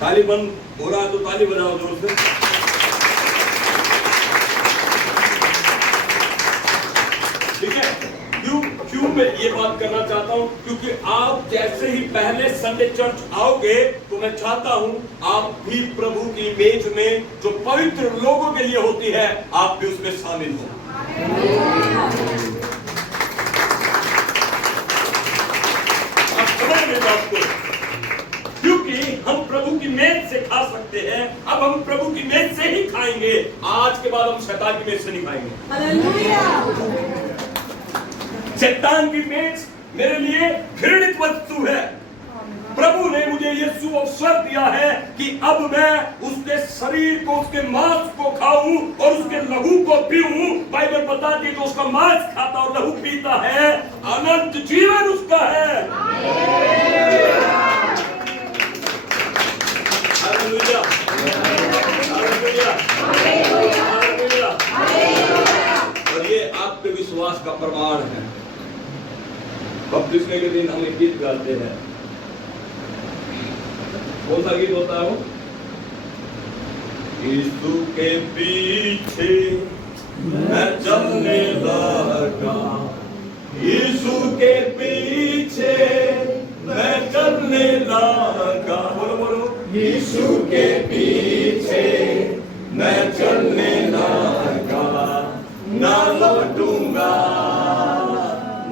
ताली बंद हो रहा है तो ताली बजाओ जोर से। ठीक है, क्यों मैं ये बात करना चाहता हूं, क्योंकि आप जैसे ही पहले संडे चर्च आओगे तो मैं चाहता हूं आप भी प्रभु की इमेज में जो पवित्र लोगों के लिए होती है आप भी उसमें शामिल हो। आप समझ बात को, क्योंकि हम प्रभु की मेज से खा सकते हैं। अब हम प्रभु की मेज से ही खाएंगे, आज के बाद हम शैतान की मेज से नहीं खाएंगे। हालेलुया। शैतान की मेज मेरे लिए घृणित वस्तु है। प्रभु ने मुझे ये सुअवसर दिया है कि अब मैं उसके शरीर को, उसके मांस को खाऊं और उसके लहू को पीऊं। बाइबल बताती है कि उसका मांस खाता और लहू पीता है, अनंत जीवन उसका है। Hallelujah, hallelujah, hallelujah. और ये आपके विश्वास का प्रमाण है। बपतिस्मे के दिन हम एक गीत गाते हैं। कौन सा गीत होता है वो? यीशु के पीछे मैं चलने लगा, यीशु के पीछे मैं चलने लगा। बोलो बोलो, यीशु के पीछे मैं चलने लगा, ना लौटूंगा,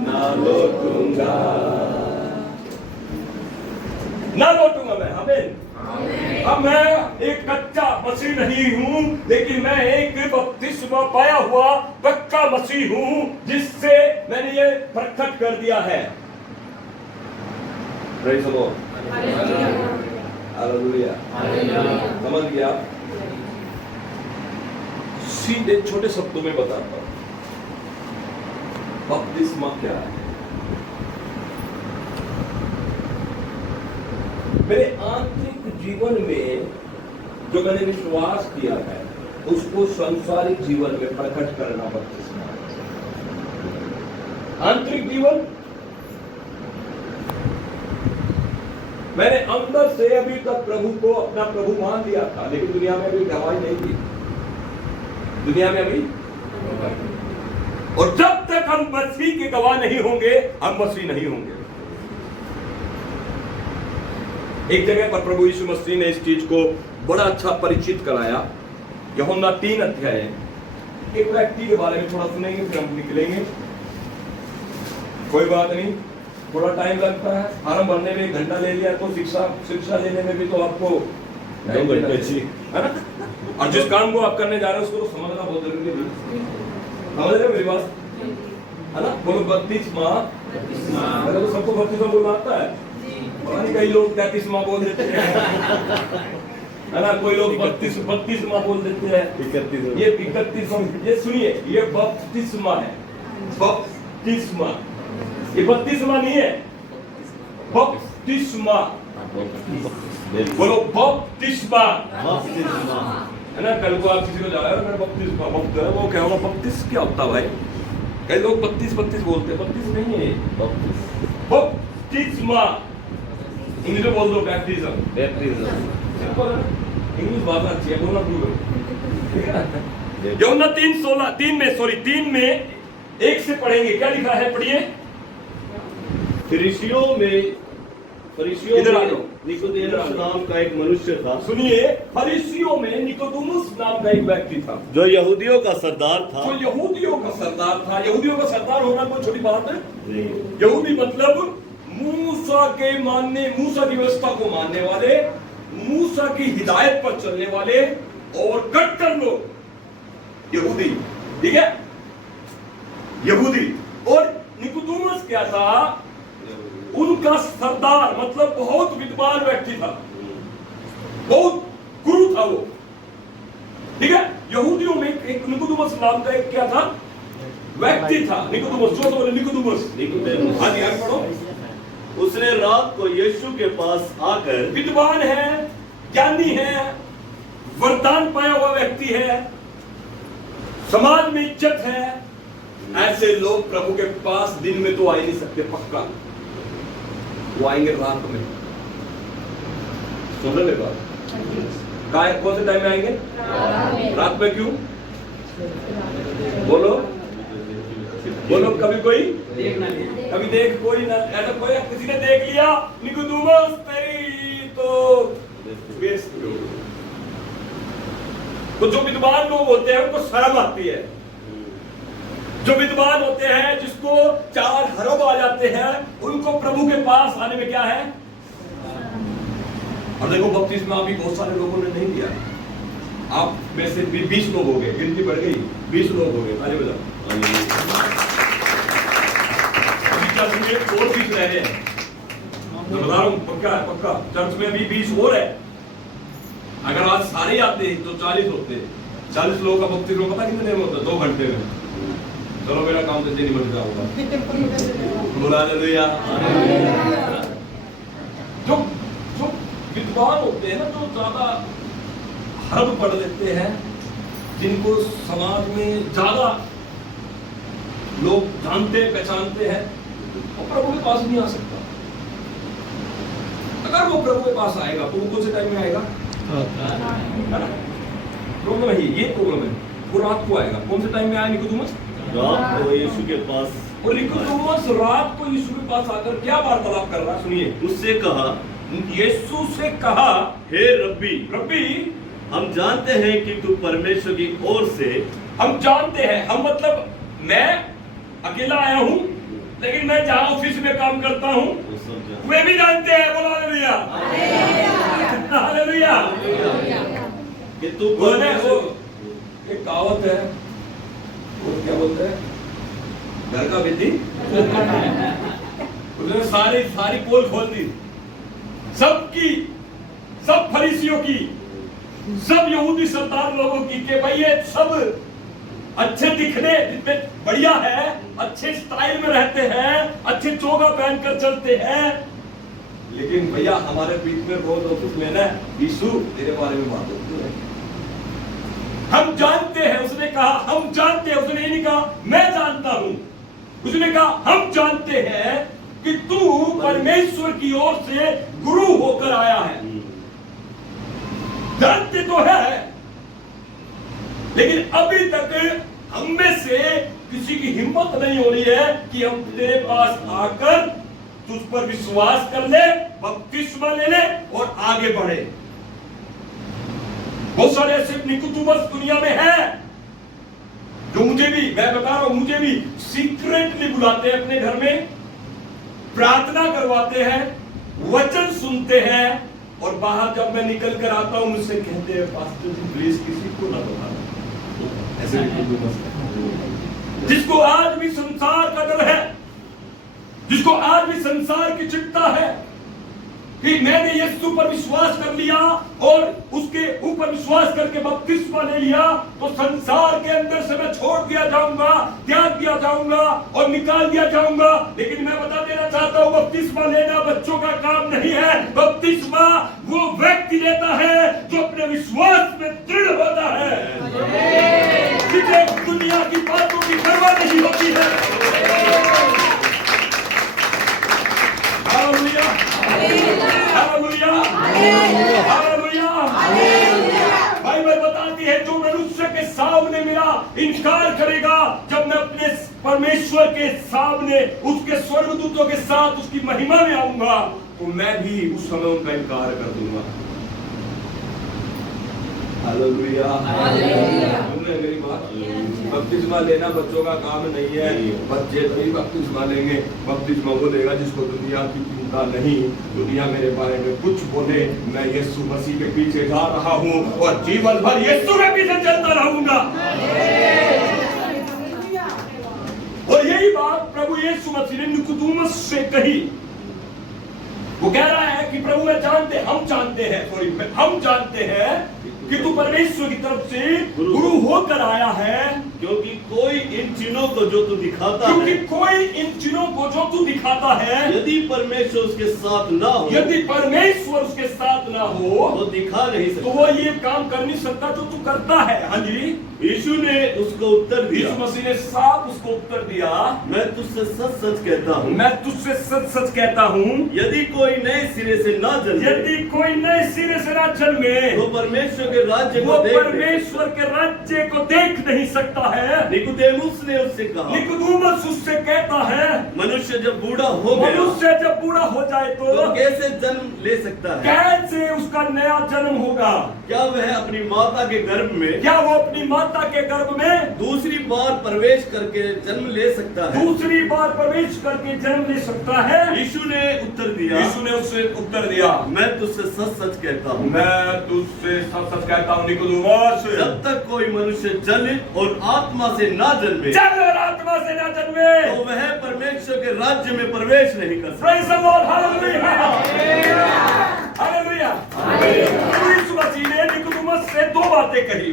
ना लौटूंगा, ना लौटूंगा मैं। आमीन। अब मैं एक कच्चा मसीह नहीं हूं, लेकिन मैं एक बपतिस्मा पाया हुआ पक्का मसीह हूं, जिससे मैंने ये प्रकट कर दिया है। Praise the Lord. Hallelujah, hallelujah. समझ गया? सीधे छोटे शब्दों में बताता हूं बपतिस्मा क्या है। मेरे आंतरिक जीवन में जो मैंने विश्वास किया है उसको सांसारिक जीवन में प्रकट करना बपतिस्मा। आंतरिक जीवन मैंने अंदर से अभी तक प्रभु को अपना प्रभु मान लिया था, लेकिन दुनिया में अभी गवाही नहीं दी। दुनिया में अभी, और जब तक हम मसीह के गवाह नहीं होंगे हम मसीह नहीं होंगे। एक जगह पर प्रभु यीशु मसीह ने इस चीज को बड़ा अच्छा परिचित कराया। यूहन्ना 3 अध्याय। एक व्यक्ति के बारे में थोड़ा सुनेंगे फिर हम निकलेंगे। कोई बात नहीं, थोड़ा टाइम लगता है। फॉर्म भरने में 1 घंटा ले लिया तो शिक्षा लेने में भी तो आपको 2 घंटे चाहिए, है ना? और जिस काम को आप करने जा रहे हैं उसको तो समझना बहुत जरूरी है। समझ रहे हो मेरी बात, है ना? बोलो बपतिस्मा। तो सबको बपतिस्मा बोलना आता है। पता नहीं कई लोग 33वां बोल देते हैं, है ना? कोई लोग 32वां बोल देते हैं। ये 31वां, ये सुनिए, ये बपतिस्मा है। बपतिस्मा, ये 32वां नहीं है, बपतिस्मा। बोलो बपतिस्मा, है ना? कल को आप किसी को जा रहे हो, बपतिस्मा, वो क्या होगा? बपतिस क्या होता भाई? कई लोग 32 बोलते हैं, 32 नहीं है, बपतिस्मा। इंग्लिश में बोल दो बैप्टिज्म। सिंपल है, इंग्लिश भाषा अच्छी है, बोलना भूलो, ठीक है ना? यूहन्ना 3 में 1 से पढ़ेंगे। क्या लिखा है? पढ़िए। फरीसियों में निकोदेमुस नाम का एक मनुष्य था। सुनिए, फरीसियों में निकोदेमुस नाम का एक व्यक्ति था, जो यहूदियों का सरदार था। यहूदियों का सरदार होना कोई छोटी बात है नहीं। यहूदी मतलब मूसा की व्यवस्था को मानने वाले, मूसा की हिदायत पर चलने वाले और कट्टर लोग, यहूदी। ठीक है, यहूदी। और निकोदेमुस क्या था? उनका सरदार, मतलब बहुत विद्वान व्यक्ति था, बहुत गुरु था वो। ठीक है, यहूदियों में एक निकोदेमुस नाम का एक क्या था? व्यक्ति था, निकोदेमुस। जो बोले निकोदेमुस। हाँ जी, आगे पढ़ो। उसने रात को यीशु के पास आकर, विद्वान है, ज्ञानी है, वरदान पाया हुआ व्यक्ति है, समाज में इज्जत है, ऐसे लोग प्रभु के पास दिन में तो आ ही नहीं सकते, पक्का वो आएंगे रात में। सुन रहे बात? कौन से टाइम में आएंगे? रात में। क्यों? बोलो बोलो। कभी कोई कभी देख कोई ना, ऐसा कोई किसी ने देख लिया निकोदेमुस तेरी तो वेस्ट हो। तो जो विद्वान लोग होते हैं उनको शर्म आती है। जो विद्वान होते हैं जिसको 4 हरब आ जाते हैं उनको प्रभु के पास आने में क्या है? और देखो बपतिस्मा अभी बहुत सारे लोगों ने नहीं दिया। आप में से 20 लोग हो गए, गिनती बढ़ गई, 20 लोग हो गए। आगे बताओ। चर्च में और 20 रह गए हैं। मैं बता रहा हूँ, पक्का चर्च में अभी 20 और है। अगर आज सारे आते तो 40 होते। 40 लोगों का बपतिस्मा पता कितने में होता? 2 घंटे में। चलो मेरा काम तो नहीं बन जाऊंगा। बोला हालेलुया। जो विद्वान होते हैं ना, जो ज्यादा हरब पढ़ लेते हैं, जिनको समाज में ज्यादा लोग जानते पहचानते हैं, वो प्रभु के पास नहीं आ सकता। अगर वो प्रभु के पास आएगा तो वो कौन से टाइम में आएगा? प्रॉब्लम है ये प्रॉब्लम है। वो रात को आएगा। कौन से टाइम में आया निकोदेमुस? रात को यीशु के पास। और निकोदेमुस रात को यीशु के पास आकर क्या वार्तालाप कर रहा? सुनिए। उससे कहा, यीशु से कहा, हे रब्बी, रब्बी, हम जानते हैं कि तू परमेश्वर की ओर से। हम जानते हैं, हम मतलब मैं अकेला आया हूँ, लेकिन मैं जहाँ ऑफिस में काम करता हूँ वे भी जानते हैं। बोलो हालेलुया। हालेलुया। कि तू एक कहावत है, वो क्या बोलते हैं? घर का बेटी उसने सारी पोल खोल दी, सबकी, सब फरीसियों की, सब यहूदी सरदार लोगों की, कि भाई ये सब अच्छे दिखने जितने बढ़िया है, अच्छे स्टाइल में रहते हैं, अच्छे चोगा पहनकर चलते हैं, लेकिन भैया हमारे बीच में रोज ऑफिस में ना यीशु तेरे बारे में बात होती है। हम जानते हैं। उसने कहा हम जानते हैं। उसने ये नहीं कहा मैं जानता हूं। उसने कहा हम जानते हैं कि तू परमेश्वर की ओर से गुरु होकर आया है। जानते तो है, लेकिन अभी तक हम में से किसी की हिम्मत नहीं हो रही है कि हम तेरे पास आकर तुझ पर विश्वास कर ले, बपतिस्मा ले ले और आगे बढ़े। बहुत सारे ऐसे निकोदेमुस दुनिया में है जो मुझे भी, मैं बता रहा हूं, मुझे भी सीक्रेटली बुलाते हैं अपने घर में, प्रार्थना करवाते हैं, वचन सुनते हैं, और बाहर जब मैं निकल कर आता हूं मुझसे कहते हैं पास्टर जी प्लीज किसी को ना बताना। ऐसे निकोदेमुस है जिसको आज भी संसार का डर है, जिसको आज भी संसार की चिंता है कि मैंने यीशु पर विश्वास कर लिया और उसके ऊपर विश्वास करके बपतिस्मा ले लिया तो संसार के अंदर से मैं छोड़ दिया जाऊंगा, त्याग दिया जाऊंगा और निकाल दिया जाऊंगा। लेकिन मैं बता देना चाहता हूं, बपतिस्मा लेना बच्चों का काम नहीं है। बपतिस्मा वो व्यक्ति लेता है जो अपने विश्वास में दृढ़ होता है, जिसे दुनिया की बातों की परवाह नहीं होती है। Hallelujah, hallelujah, hallelujah. बाइबल बताती है जो मनुष्य के सामने मेरा इनकार करेगा, जब मैं अपने परमेश्वर के सामने उसके स्वर्गदूतों के साथ उसकी महिमा में आऊंगा तो मैं भी उस समय उनका इनकार कर दूंगा। हालेलुया, तुमने मेरी बात। बपतिस्मा लेना बच्चों का काम नहीं है। बच्चे नहीं बपतिस्मा लेंगे, बपतिस्मा वो लेगा जिसको दुनिया की चिंता नहीं। दुनिया मेरे बारे में कुछ बोले, मैं यीशु मसीह के पीछे जा रहा हूँ और जीवन भर यीशु के पीछे चलता रहूंगा। और यही बात प्रभु यीशु मसीह ने निकोदेमुस से कही। वो कह रहा है कि प्रभु हम जानते हैं, हम जानते हैं कि तू परमेश्वर की तरफ से गुरु होकर आया है, क्योंकि कोई इन चिन्हों को जो तू दिखाता है, क्योंकि कोई इन चिन्हों को जो तू दिखाता है, यदि परमेश्वर उसके साथ ना हो, यदि परमेश्वर उसके साथ ना हो वो दिखा नहीं तो सकता। वो ये काम कर नहीं सकता जो तू करता है। हाँ जी, यीशु ने उसको उत्तर दिया, यीशु मसीह ने साफ उसको उत्तर दिया, मैं तुझसे सच सच कहता हूँ, मैं तुझसे सच सच कहता हूँ, यदि कोई नए सिरे से ना जन्मे यदि कोई नए सिरे से ना जन्मे तो परमेश्वर के राज्य वो को देख नहीं परमेश्वर के राज्य को देख नहीं सकता है। निकोदेमुस ने उससे कहा, निकोदेमुस उससे कहता है, मनुष्य जब बूढ़ा हो गया मनुष्य जब बूढ़ा हो जाए तो तो कैसे जन्म ले सकता है? कैसे उसका नया जन्म होगा? क्या वह अपनी माता के गर्भ में क्या वो अपनी माता के गर्भ में दूसरी बार प्रवेश करके जन्म ले सकता है? दूसरी बार प्रवेश करके जन्म ले सकता है? यीशु ने उत्तर दिया, यीशु ने उससे उत्तर दिया, मैं तुझसे सच सच कहता हूँ, मैं तुझसे सच सच कहता हूँ निकोदेमुस, जब तक कोई मनुष्य जल और आत्मा से ना जन्मे जल और आत्मा से ना जन्मे तो वह परमेश्वर के राज्य में प्रवेश नहीं कर सकता। Praise the Lord, hallelujah, hallelujah, तो यीशु मसीह ने निकोदेमुस से दो बातें कही।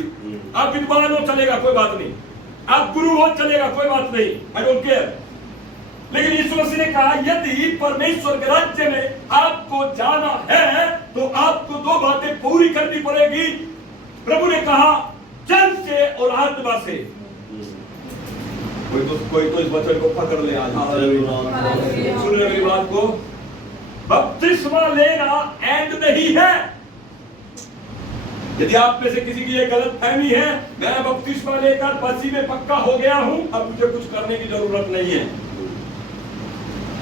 आप विद्वान हो चलेगा कोई बात नहीं, आप गुरु हो चलेगा कोई बात नहीं, आई डोंट केयर, लेकिन यीशु मसीह ने कहा यदि परमेश्वर के राज्य में आपको जाना है तो आपको दो बातें पूरी करनी पड़ेगी। प्रभु ने कहा जल से और आत्मा से। कोई तो इस वचन को पकड़ ले आज। सुन रहे मेरी बात को? बपतिस्मा लेना एंड नहीं है। यदि आप में से किसी की ये गलत फहमी है, मैं बपतिस्मा लेकर मसीह में पक्का हो गया हूं, अब मुझे कुछ करने की जरूरत नहीं है।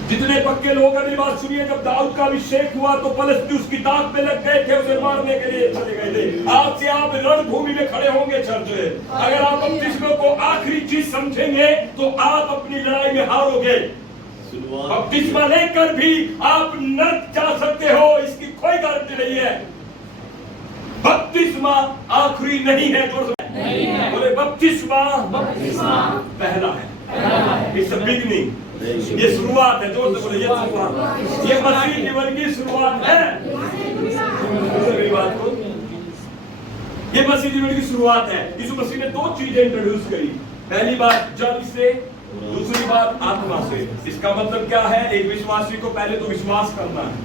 जितने पक्के लोग अभी बात सुनिए, जब दाऊद का अभिषेक हुआ तो फलिस्ती उसकी दांत पे लग गए थे, उसे मारने के लिए चले गए थे। आज से आप रणभूमि में खड़े होंगे चर्च में। अगर आप बपतिस्मा को आखिरी चीज समझेंगे तो आप अपनी लड़ाई में हारोगे। बपतिस्मा लेकर भी आप नर्क जा सकते हो, इसकी कोई गारंटी नहीं है। बपतिस्मा आखिरी नहीं है, जोर से बोले बपतिस्मा पहला है, इट्स अ बिगिनिंग, ये शुरुआत है। जोर से बोले ये शुरुआत, ये मसीह जीवन की शुरुआत है। मेरी बात को, ये मसीह जीवन की शुरुआत है। यीशु मसीह ने दो चीजें इंट्रोड्यूस करी, पहली बात जल से, दूसरी बात आत्मा से। इसका मतलब क्या है? एक विश्वासी को पहले तो विश्वास करना है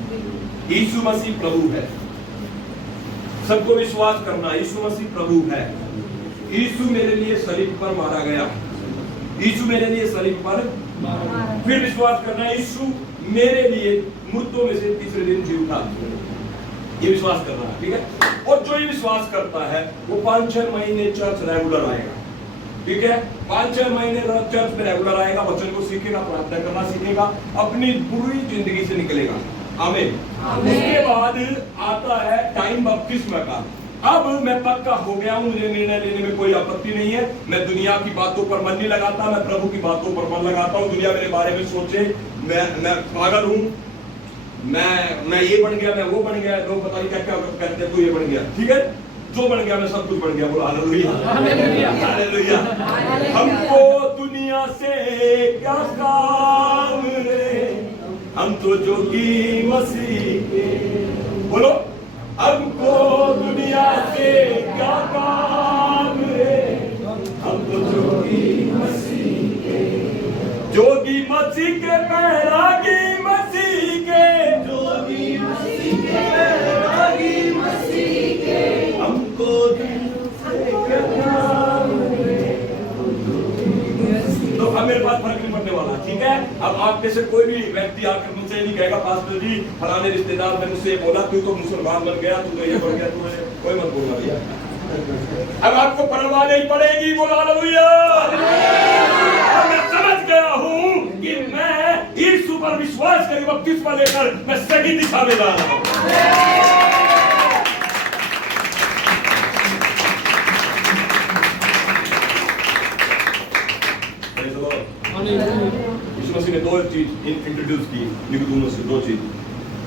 यीशु मसीह प्रभु है, सबको विश्वास करना यीशु मसीह प्रभु है। यीशु मेरे लिए सलीब पर मारा गया, यीशु मेरे लिए सलीब पर, फिर विश्वास करना यीशु मेरे लिए मुर्दों में से तीसरे दिन जी उठा, ये विश्वास करना है, ठीक है। और जो ये विश्वास करता है वो 5-6 महीने चर्च रेगुलर आएगा, ठीक है। 5-6 महीने चर्च में रेगुलर आएगा, वचन को सीखेगा, प्रार्थना करना सीखेगा, अपनी बुरी जिंदगी से निकलेगा। आमीन। उसके बाद आता है टाइम बपतिस्मा का। अब मैं पक्का हो गया हूं, मुझे निर्णय लेने में कोई आपत्ति नहीं है। मैं दुनिया की बातों पर मन नहीं लगाता, मैं प्रभु की बातों पर मन लगाता हूं। दुनिया मेरे बारे में सोचे मैं पागल हूं, मैं ये बन गया, मैं वो बन गया, लोग पता नहीं क्या क्या कहते हैं, तो ये बन गया, ठीक है, जो बन गया मैं सब कुछ बन गया। बोलो हालेलुया, हालेलुया। हमको दुनिया से क्या काम रे, हम तो जोगी मसीह के। बोलो हमको दुनिया से क्या काम रे, हम तो जोगी मसीह के, जोगी मसीह के बैरागी मसीह के, जोगी मसीह के बैरागी मसीह के, हमको क्या काम रे। तो अब मेरे पास फर्क नहीं पड़ने वाला, ठीक है। अब आप में से कोई भी व्यक्ति आकर मुझसे नहीं कहेगा पास्टर जी फलाने रिश्तेदार ने मुझसे बोला तू तो मुसलमान बन गया, तू तो ये बन गया, तू कोई मत बोलना भैया। अब आपको परवाह नहीं पड़ेगी, बोला हालेलुया। मैं समझ गया हूँ कि मैं यीशु पर विश्वास करके बपतिस्मा लेकर मैं सही दिशा में जा रहा हूँ। यीशु मसीह ने दो चीज इंट्रोड्यूस की निकोदेमुस से, दो चीज।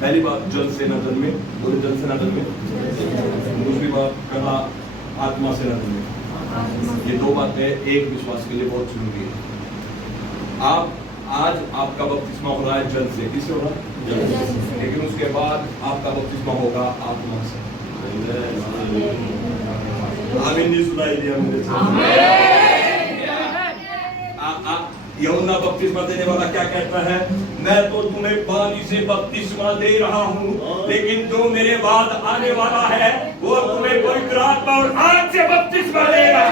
पहली बात जल से न जन्मे, बोले जल से न जन्मे। दूसरी बात कहा आत्मा से न जन्मे। ये दो बातें एक विश्वास के लिए बहुत जरूरी है। आप आज आपका बपतिस्मा हो रहा है जल से, किससे हो रहा है? जल से। लेकिन उसके बाद आपका बपतिस्मा होगा आत्मा से। आमीन। नहीं सुनाई दिया मुझे? यूहन्ना बपतिस्मा देने वाला क्या कहता है? मैं तो तुम्हें पानी से बपतिस्मा दे रहा हूँ, लेकिन जो मेरे बाद आने वाला है वो तुम्हें पवित्र आत्मा और आग से बपतिस्मा देगा।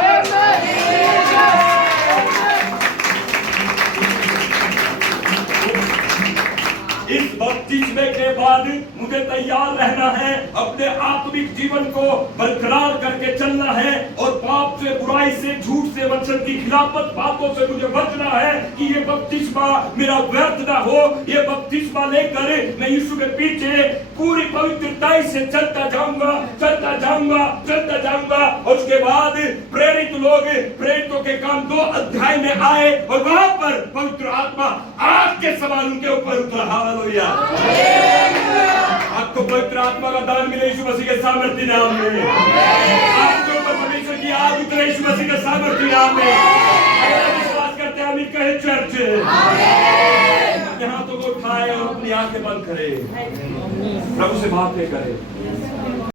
इस बपतिस्मे के बाद मुझे तैयार रहना है, अपने आत्मिक जीवन को बरकरार करके चलना है और पाप से, बुराई से, झूठ से, वचन की खिलाफत बातों से मुझे बचना है कि ये बपतिस्मा मेरा व्यर्थ ना हो। ये बपतिस्मा लेकर मैं यीशु के पीछे पूरी पवित्रता से चलता जाऊंगा, चलता जाऊंगा, चलता जाऊंगा। और उसके बाद प्रेरित लोग प्रेरितों के काम 2 अध्याय में आए और वहां पर पवित्र आत्मा आग के समान उनके ऊपर उतरा। हालेलुया। आपको पवित्र आत्मा का दान मिले यीशु मसीह के सामर्थ्य नाम में। आपके ऊपर परमेश्वर की आग उतरे यीशु मसीह के सामर्थ्य नाम में। अगर आप विश्वास करते हैं, आमीन कहे चर्च। अपने हाथों को उठाए और अपनी आंखें बंद करें, प्रभु से बातें करें।